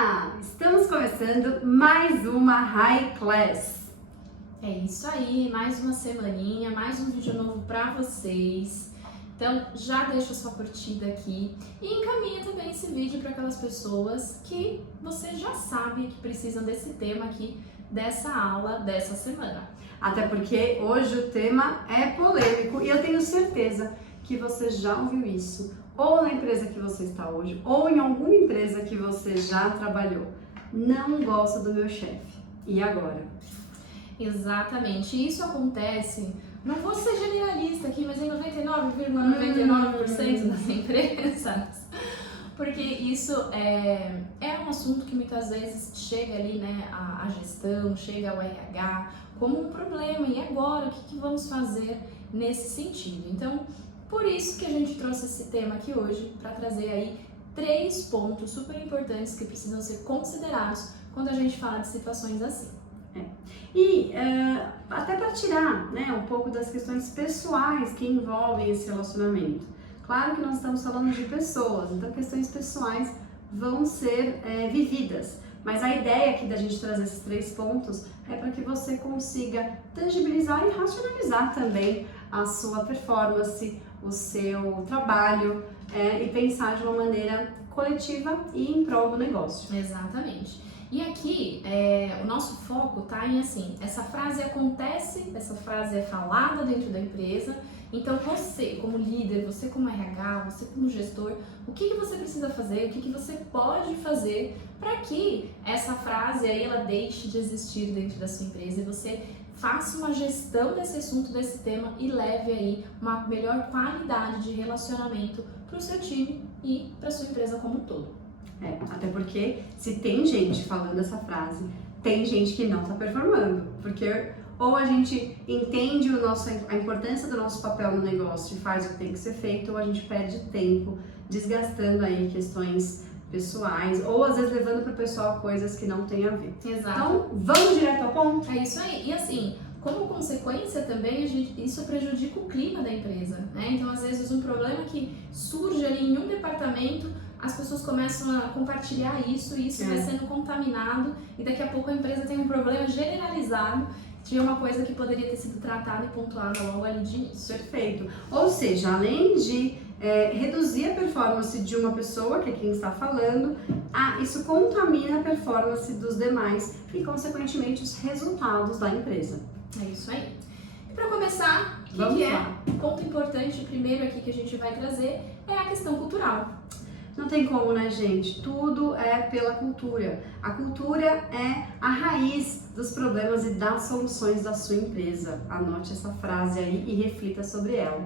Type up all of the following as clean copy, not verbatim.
Olá! Estamos começando mais uma High Class. É isso aí, mais uma semaninha, mais um vídeo novo pra vocês. Então já deixa sua curtida aqui e encaminha também esse vídeo para aquelas pessoas que você já sabe que precisam desse tema aqui, dessa aula, dessa semana. Até porque hoje o tema é polêmico e eu tenho certeza que você já ouviu isso, ou na empresa que você está hoje, ou em alguma empresa que você já trabalhou. Não gosto do meu chefe. E agora? Exatamente, isso acontece, não vou ser generalista aqui, mas em 99,99% das empresas, porque isso é um assunto que muitas vezes chega ali, né, a gestão, chega ao RH como um problema, e agora o que vamos fazer nesse sentido? Então, por isso que a gente trouxe esse tema aqui hoje, para trazer aí 3 pontos super importantes que precisam ser considerados quando a gente fala de situações assim. E até para tirar, né, um pouco das questões pessoais que envolvem esse relacionamento. Claro que nós estamos falando de pessoas, então questões pessoais vão ser vividas. Mas a ideia aqui da gente trazer esses 3 pontos é para que você consiga tangibilizar e racionalizar também a sua performance, o seu trabalho e pensar de uma maneira coletiva e em prol do negócio. Exatamente. E aqui, o nosso foco tá em assim, essa frase acontece, essa frase é falada dentro da empresa, então você como líder, você como RH, você como gestor, o que você precisa fazer, o que você pode fazer para que essa frase aí ela deixe de existir dentro da sua empresa e você faça uma gestão desse assunto, desse tema e leve aí uma melhor qualidade de relacionamento para o seu time e para sua empresa como um todo. Até porque se tem gente falando essa frase, tem gente que não está performando, porque ou a gente entende a importância do nosso papel no negócio e faz o que tem que ser feito, ou a gente perde tempo desgastando aí questões pessoais, ou às vezes levando para o pessoal coisas que não tem a ver. Exato. Então, vamos direto ao ponto? É isso aí. E assim, como consequência também, isso prejudica o clima da empresa, né? Então, às vezes, um problema que surge ali em um departamento, as pessoas começam a compartilhar isso e isso vai sendo contaminado e daqui a pouco a empresa tem um problema generalizado de uma coisa que poderia ter sido tratada e pontuada logo ali de início. Perfeito. Ou seja, além de reduzir a performance de uma pessoa, que é quem está falando, isso contamina a performance dos demais e, consequentemente, os resultados da empresa. É isso aí. E para começar, o ponto importante primeiro aqui que a gente vai trazer é a questão cultural. Não tem como, né, gente? Tudo é pela cultura. A cultura é a raiz dos problemas e das soluções da sua empresa. Anote essa frase aí e reflita sobre ela.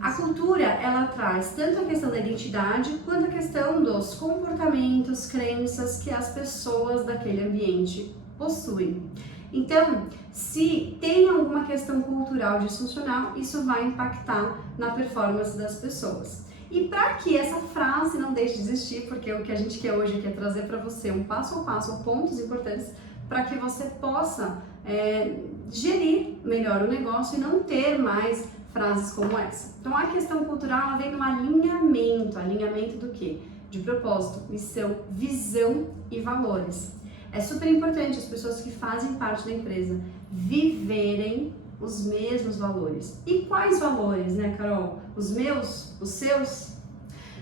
A cultura, ela traz tanto a questão da identidade quanto a questão dos comportamentos, crenças que as pessoas daquele ambiente possuem. Então, se tem alguma questão cultural disfuncional, isso vai impactar na performance das pessoas. E para que essa frase não deixe de existir, porque o que a gente quer hoje aqui é trazer para você um passo a passo, pontos importantes para que você possa gerir melhor o negócio e não ter mais frases como essa. Então a questão cultural ela vem no alinhamento do quê? De propósito, missão, visão e valores. É super importante as pessoas que fazem parte da empresa viverem os mesmos valores. E quais valores, né, Carol? Os meus? Os seus?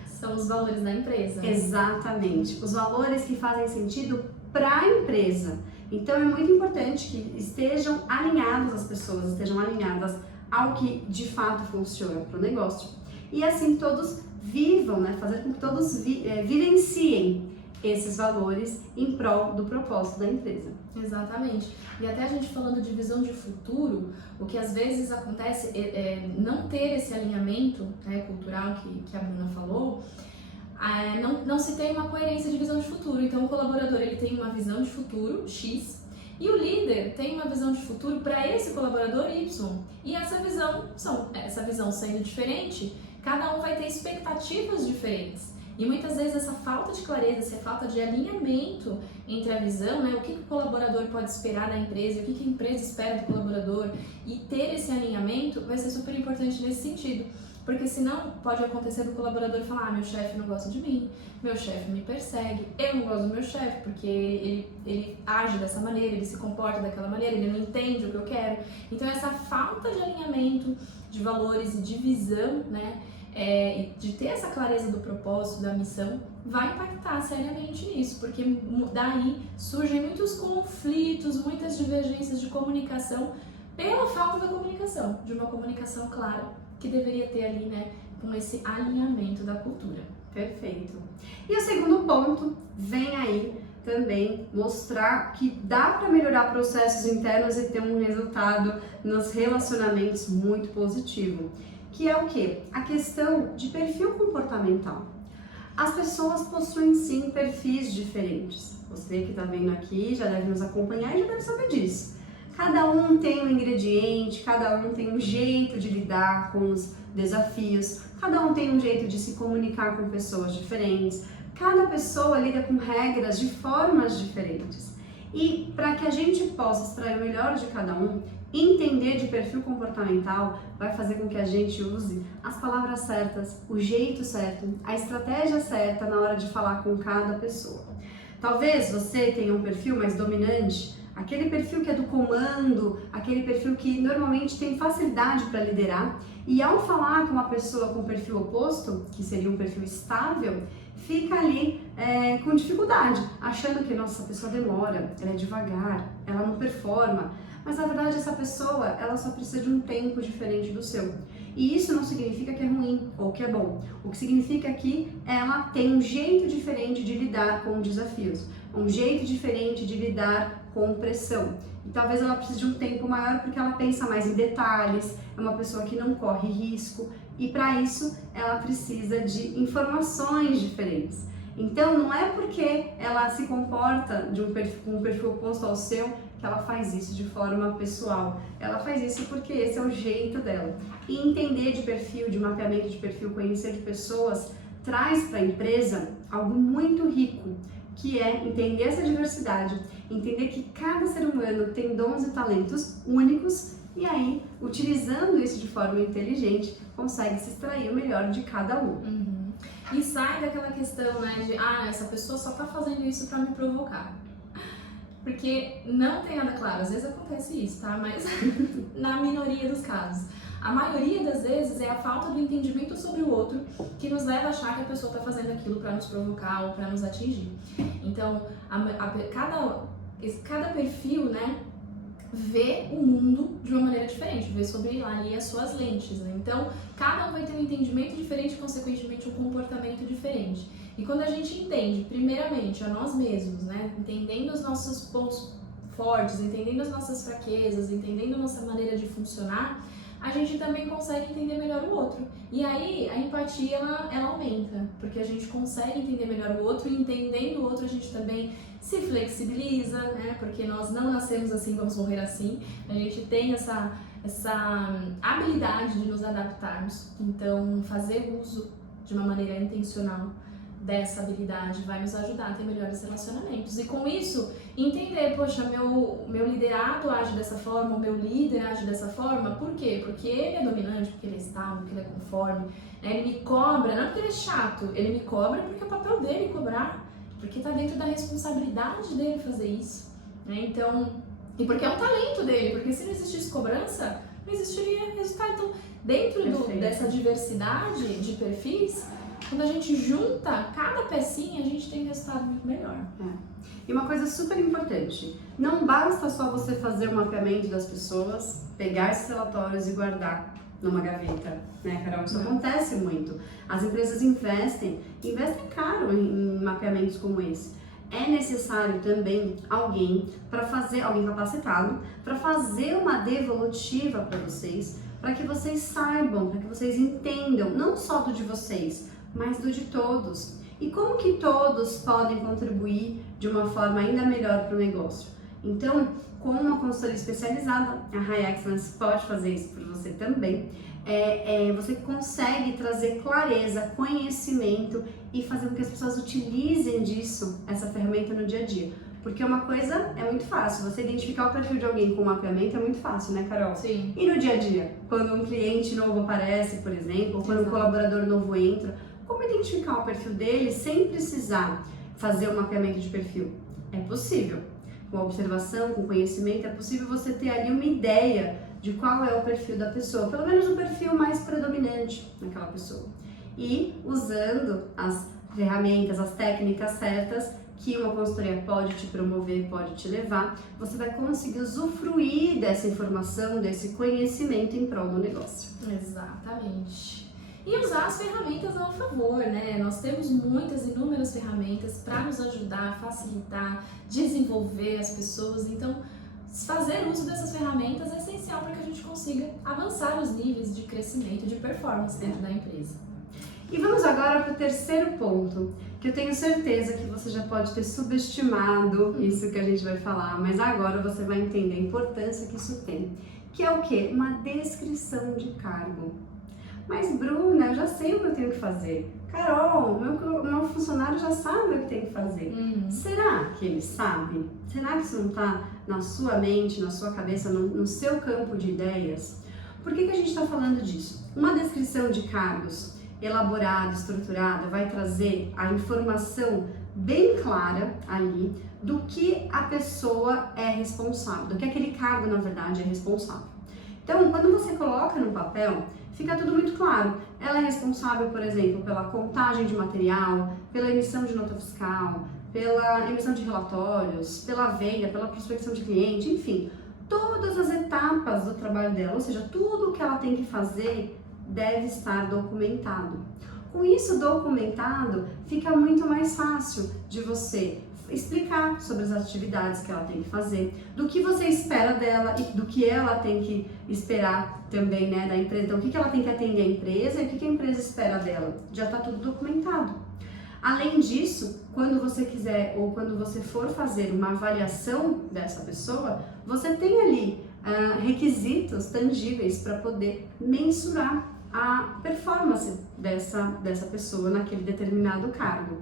São os valores da empresa. Exatamente. Os valores que fazem sentido para a empresa. Então é muito importante que estejam alinhadas as pessoas, estejam alinhadas ao que de fato funciona para o negócio. E assim todos vivam, né? Fazer com que todos vivenciem esses valores em prol do propósito da empresa. Exatamente. E até a gente falando de visão de futuro, o que às vezes acontece é não ter esse alinhamento cultural que a Bruna falou, não se tem uma coerência de visão de futuro. Então o colaborador ele tem uma visão de futuro X e o líder tem uma visão de futuro para esse colaborador Y. E essa visão sendo diferente, cada um vai ter expectativas diferentes. E muitas vezes essa falta de clareza, essa falta de alinhamento entre a visão, né, o que o colaborador pode esperar da empresa, o que a empresa espera do colaborador, e ter esse alinhamento vai ser super importante nesse sentido. Porque senão pode acontecer do colaborador falar, meu chefe não gosta de mim, meu chefe me persegue, eu não gosto do meu chefe porque ele age dessa maneira, ele se comporta daquela maneira, ele não entende o que eu quero. Então essa falta de alinhamento de valores e de visão, né, de ter essa clareza do propósito, da missão, vai impactar seriamente nisso, porque daí surgem muitos conflitos, muitas divergências de comunicação pela falta da comunicação, de uma comunicação clara que deveria ter ali, né, com esse alinhamento da cultura. Perfeito. E o segundo ponto vem aí também mostrar que dá para melhorar processos internos e ter um resultado nos relacionamentos muito positivo, que é o quê? A questão de perfil comportamental. As pessoas possuem sim perfis diferentes. Você que está vendo aqui já deve nos acompanhar e já deve saber disso. Cada um tem um ingrediente, cada um tem um jeito de lidar com os desafios, cada um tem um jeito de se comunicar com pessoas diferentes, cada pessoa lida com regras de formas diferentes. E para que a gente possa extrair o melhor de cada um, entender de perfil comportamental vai fazer com que a gente use as palavras certas, o jeito certo, a estratégia certa na hora de falar com cada pessoa. Talvez você tenha um perfil mais dominante, aquele perfil que é do comando, aquele perfil que normalmente tem facilidade para liderar, e ao falar com uma pessoa com perfil oposto, que seria um perfil estável, fica ali com dificuldade, achando que nossa, essa pessoa demora, ela é devagar, ela não performa, mas na verdade essa pessoa ela só precisa de um tempo diferente do seu. E isso não significa que é ruim ou que é bom. O que significa que ela tem um jeito diferente de lidar com desafios, um jeito diferente de lidar com pressão. E talvez ela precise de um tempo maior porque ela pensa mais em detalhes, é uma pessoa que não corre risco e para isso ela precisa de informações diferentes. Então não é porque ela se comporta com um perfil oposto ao seu que ela faz isso de forma pessoal. Ela faz isso porque esse é o jeito dela. E entender de perfil, de mapeamento de perfil, conhecer de pessoas, traz para a empresa algo muito rico, que é entender essa diversidade, entender que cada ser humano tem dons e talentos únicos e aí, utilizando isso de forma inteligente, consegue se extrair o melhor de cada um. Uhum. E sai daquela questão, né, de essa pessoa só tá fazendo isso para me provocar. Porque não tem nada claro, às vezes acontece isso, tá? Mas na minoria dos casos. A maioria das vezes é a falta do entendimento sobre o outro que nos leva a achar que a pessoa está fazendo aquilo para nos provocar ou para nos atingir. Então, cada perfil, né, vê o mundo de uma maneira diferente, vê sobre ali as suas lentes, né? Então, cada um vai ter um entendimento diferente, consequentemente um comportamento diferente. E quando a gente entende, primeiramente, a nós mesmos, né, entendendo os nossos pontos fortes, entendendo as nossas fraquezas, entendendo a nossa maneira de funcionar, a gente também consegue entender melhor o outro. E aí a empatia ela aumenta, porque a gente consegue entender melhor o outro e entendendo o outro a gente também se flexibiliza, né? Porque nós não nascemos assim, vamos morrer assim. A gente tem essa habilidade de nos adaptarmos. Então, fazer uso de uma maneira intencional dessa habilidade vai nos ajudar a ter melhores relacionamentos. E com isso, entender, poxa, meu liderado age dessa forma, o meu líder age dessa forma, por quê? Porque ele é dominante, porque ele é estável, porque ele é conforme, né? Ele me cobra, não porque ele é chato, ele me cobra porque é o papel dele cobrar, porque tá dentro da responsabilidade dele fazer isso, né? Então, e porque é um talento dele, porque se não existisse cobrança, não existiria resultado. Então, dentro dessa diversidade de perfis, quando a gente junta cada pecinha, a gente tem um resultado muito melhor. E uma coisa super importante, não basta só você fazer o mapeamento das pessoas, pegar esses relatórios e guardar numa gaveta, né, Carol? Isso acontece muito. As empresas investem caro em mapeamentos como esse. É necessário também alguém capacitado para fazer uma devolutiva para vocês, para que vocês saibam, para que vocês entendam, não só do de vocês, mas do de todos. E como que todos podem contribuir de uma forma ainda melhor para o negócio? Então, com uma consultoria especializada, a High Excellence pode fazer isso por você também. Você consegue trazer clareza, conhecimento e fazer com que as pessoas utilizem essa ferramenta no dia a dia. Porque uma coisa é muito fácil, você identificar o perfil de alguém com mapeamento é muito fácil, né, Carol? Sim. E no dia a dia, quando um cliente novo aparece, por exemplo, ou quando um colaborador novo entra, como identificar o perfil dele sem precisar fazer um mapeamento de perfil? É possível. Com observação, com conhecimento, é possível você ter ali uma ideia de qual é o perfil da pessoa, pelo menos o perfil mais predominante naquela pessoa. E usando as ferramentas, as técnicas certas que uma consultoria pode te promover, pode te levar, você vai conseguir usufruir dessa informação, desse conhecimento em prol do negócio. Exatamente. E usar as ferramentas ao favor, né? Nós temos inúmeras ferramentas para nos ajudar, facilitar, desenvolver as pessoas. Então, fazer uso dessas ferramentas é essencial para que a gente consiga avançar os níveis de crescimento, de performance dentro da empresa. E vamos agora para o terceiro ponto, que eu tenho certeza que você já pode ter subestimado isso que a gente vai falar, mas agora você vai entender a importância que isso tem, que é o quê? Uma descrição de cargo. Mas Bruna, eu já sei o que eu tenho que fazer. Carol, meu funcionário já sabe o que tem que fazer. Será que ele sabe? Será que isso não está na sua mente, na sua cabeça, no seu campo de ideias? Por que a gente está falando disso? Uma descrição de cargos elaborada, estruturada, vai trazer a informação bem clara ali do que a pessoa é responsável, do que aquele cargo, na verdade, é responsável. Então, quando você coloca no papel, fica tudo muito claro. Ela é responsável, por exemplo, pela contagem de material, pela emissão de nota fiscal, pela emissão de relatórios, pela venda, pela prospecção de cliente, enfim, todas as etapas do trabalho dela, ou seja, tudo o que ela tem que fazer deve estar documentado. Com isso documentado, fica muito mais fácil de você explicar sobre as atividades que ela tem que fazer, do que você espera dela e do que ela tem que esperar também, né, da empresa. Então, o que ela tem que atender a empresa e o que a empresa espera dela. Já está tudo documentado. Além disso, quando você quiser ou quando você for fazer uma avaliação dessa pessoa, você tem ali requisitos tangíveis para poder mensurar a performance dessa pessoa naquele determinado cargo.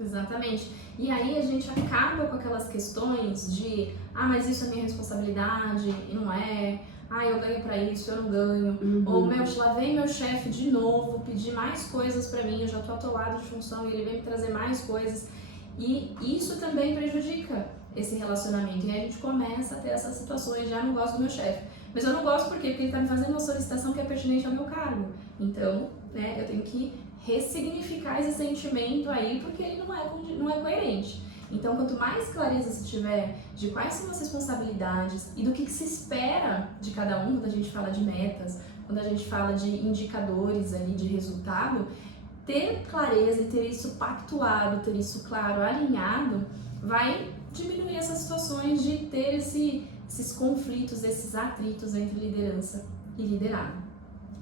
Exatamente. E aí a gente acaba com aquelas questões de mas isso é minha responsabilidade e não é, eu ganho pra isso, eu não ganho, ou lá vem meu chefe de novo pedir mais coisas pra mim, eu já tô atolado de função e ele vem me trazer mais coisas, e isso também prejudica esse relacionamento, e aí a gente começa a ter essas situações, já não gosto do meu chefe. Mas eu não gosto por quê? Porque ele está me fazendo uma solicitação que é pertinente ao meu cargo. Então, né, eu tenho que ressignificar esse sentimento aí, porque ele não é coerente. Então, quanto mais clareza se tiver de quais são as responsabilidades e do que se espera de cada um, quando a gente fala de metas, quando a gente fala de indicadores ali de resultado, ter clareza e ter isso pactuado, ter isso claro, alinhado, vai diminuir essas situações de ter esses conflitos, esses atritos entre liderança e liderado.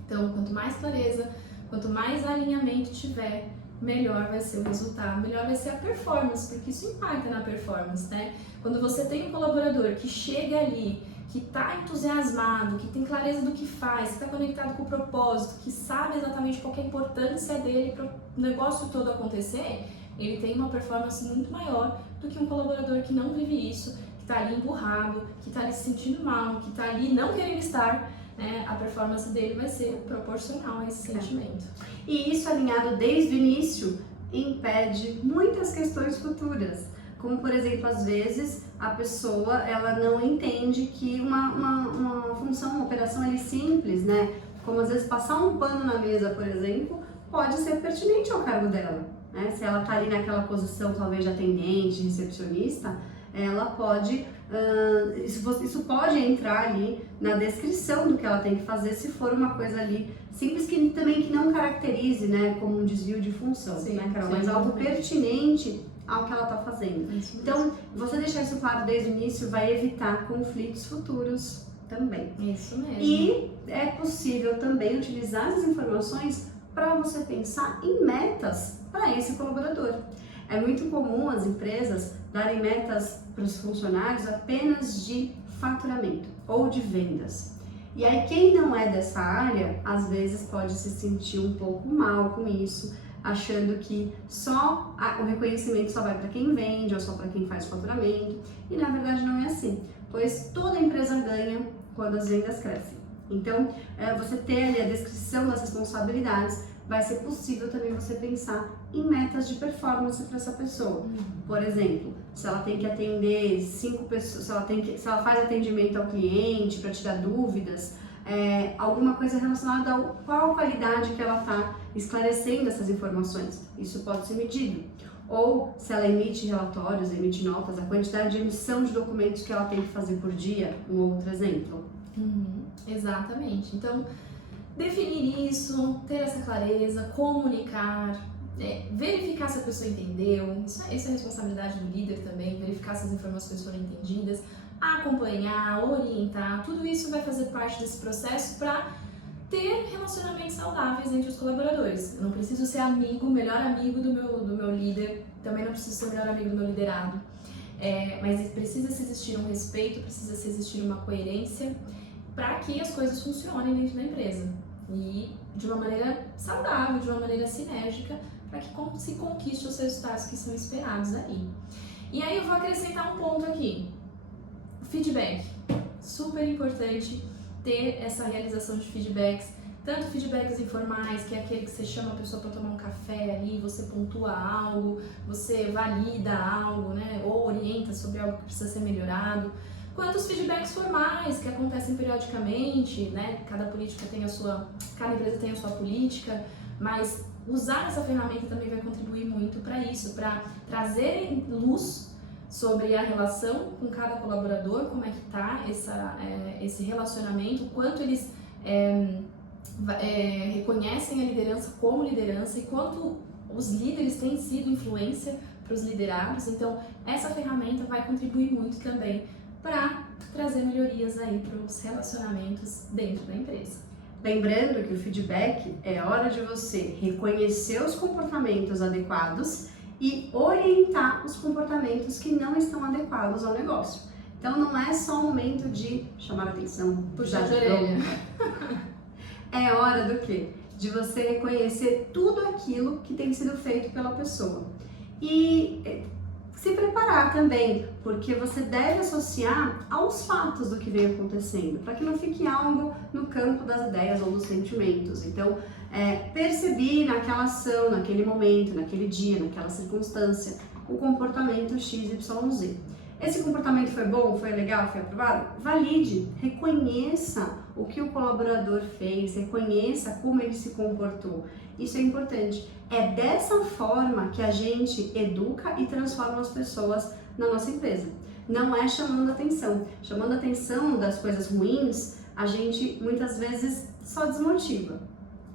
Então, quanto mais clareza, quanto mais alinhamento tiver, melhor vai ser o resultado, melhor vai ser a performance, porque isso impacta na performance, né? Quando você tem um colaborador que chega ali, que está entusiasmado, que tem clareza do que faz, que está conectado com o propósito, que sabe exatamente qual que é a importância dele para o negócio todo acontecer, ele tem uma performance muito maior do que um colaborador que não vive isso, que está ali emburrado, que está ali se sentindo mal, que está ali não querendo estar, né? A performance dele vai ser proporcional a esse sentimento. E isso alinhado desde o início impede muitas questões futuras, como por exemplo, às vezes a pessoa ela não entende que uma função, uma operação ali simples, né? Como às vezes passar um pano na mesa, por exemplo, pode ser pertinente ao cargo dela, né? Se ela está ali naquela posição talvez de atendente, recepcionista, ela pode, isso pode entrar ali na descrição do que ela tem que fazer, se for uma coisa ali simples que também que não caracterize, né, como um desvio de função, sim, né, Carol? sim, mas algo pertinente ao que ela está fazendo. Então, você deixar isso claro desde o início vai evitar conflitos futuros também. Isso mesmo. E é possível também utilizar essas informações para você pensar em metas para esse colaborador. É muito comum as empresas darem metas para os funcionários apenas de faturamento ou de vendas. E aí quem não é dessa área, às vezes pode se sentir um pouco mal com isso, achando que só o reconhecimento só vai para quem vende ou só para quem faz faturamento, e na verdade não é assim, pois toda empresa ganha quando as vendas crescem. Então, você ter ali a descrição das responsabilidades, vai ser possível também você pensar em metas de performance para essa pessoa. Por exemplo, se ela tem que atender 5 pessoas, se ela faz atendimento ao cliente para tirar dúvidas, alguma coisa relacionada a qual qualidade que ela está esclarecendo essas informações. Isso pode ser medido. Ou se ela emite relatórios, emite notas, a quantidade de emissão de documentos que ela tem que fazer por dia, um outro exemplo. Exatamente. Então, definir isso, ter essa clareza, comunicar, verificar se a pessoa entendeu, isso é responsabilidade do líder também, verificar se as informações foram entendidas, acompanhar, orientar, tudo isso vai fazer parte desse processo para ter relacionamentos saudáveis entre os colaboradores. Eu não preciso ser melhor amigo do meu líder, também não preciso ser o melhor amigo do meu liderado, mas precisa se existir um respeito, precisa se existir uma coerência para que as coisas funcionem dentro da empresa e de uma maneira saudável, de uma maneira sinérgica, para que se conquiste os resultados que são esperados aí. E aí eu vou acrescentar um ponto aqui, o feedback. Super importante ter essa realização de feedbacks, tanto feedbacks informais, que é aquele que você chama a pessoa para tomar um café ali, você pontua algo, você valida algo, né, ou orienta sobre algo que precisa ser melhorado, quanto os feedbacks formais, que acontecem periodicamente, né, cada empresa tem a sua política, mas usar essa ferramenta também vai contribuir muito para isso, para trazer luz sobre a relação com cada colaborador, como é que está esse relacionamento, o quanto eles reconhecem a liderança como liderança e quanto os líderes têm sido influência para os liderados. Então, essa ferramenta vai contribuir muito também para trazer melhorias aí para os relacionamentos dentro da empresa. Lembrando que o feedback é hora de você reconhecer os comportamentos adequados e orientar os comportamentos que não estão adequados ao negócio. Então não é só o momento de chamar a atenção, puxar de orelha. É hora do quê? De você reconhecer tudo aquilo que tem sido feito pela pessoa. E se preparar também, porque você deve associar aos fatos do que vem acontecendo, para que não fique algo no campo das ideias ou dos sentimentos. Então, percebi naquela ação, naquele momento, naquele dia, naquela circunstância, o comportamento XYZ. Esse comportamento foi bom, foi legal, foi aprovado? Valide, reconheça o que o colaborador fez, reconheça como ele se comportou. Isso é importante. É dessa forma que a gente educa e transforma as pessoas na nossa empresa. Não é chamando atenção. Chamando atenção das coisas ruins, a gente muitas vezes só desmotiva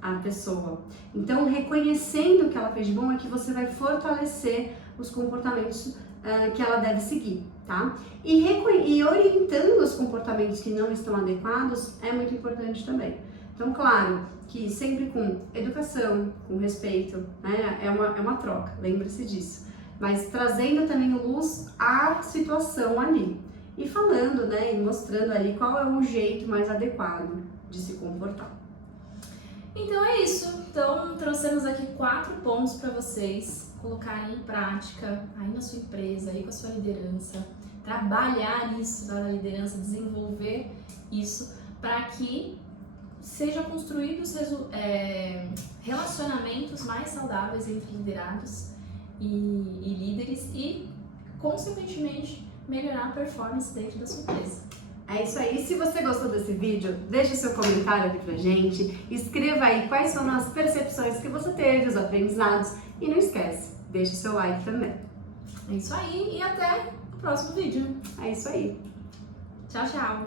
a pessoa. Então, reconhecendo o que ela fez de bom é que você vai fortalecer os comportamentos que ela deve seguir, tá? E orientando os comportamentos que não estão adequados é muito importante também. Então, claro que sempre com educação, com respeito, né? É uma troca, lembre-se disso. Mas trazendo também luz à situação ali. E falando, né? E mostrando ali qual é o jeito mais adequado de se comportar. Então é isso. Então trouxemos aqui 4 pontos para vocês colocarem em prática aí na sua empresa, aí com a sua liderança. Trabalhar isso na liderança, desenvolver isso para que sejam construídos relacionamentos mais saudáveis entre liderados e líderes e, consequentemente, melhorar a performance dentro da sua empresa. É isso aí. Se você gostou desse vídeo, deixe seu comentário aqui pra gente, escreva aí quais foram as percepções que você teve, os aprendizados e não esquece, deixe seu like também. É isso aí e até o próximo vídeo. É isso aí. Tchau, tchau!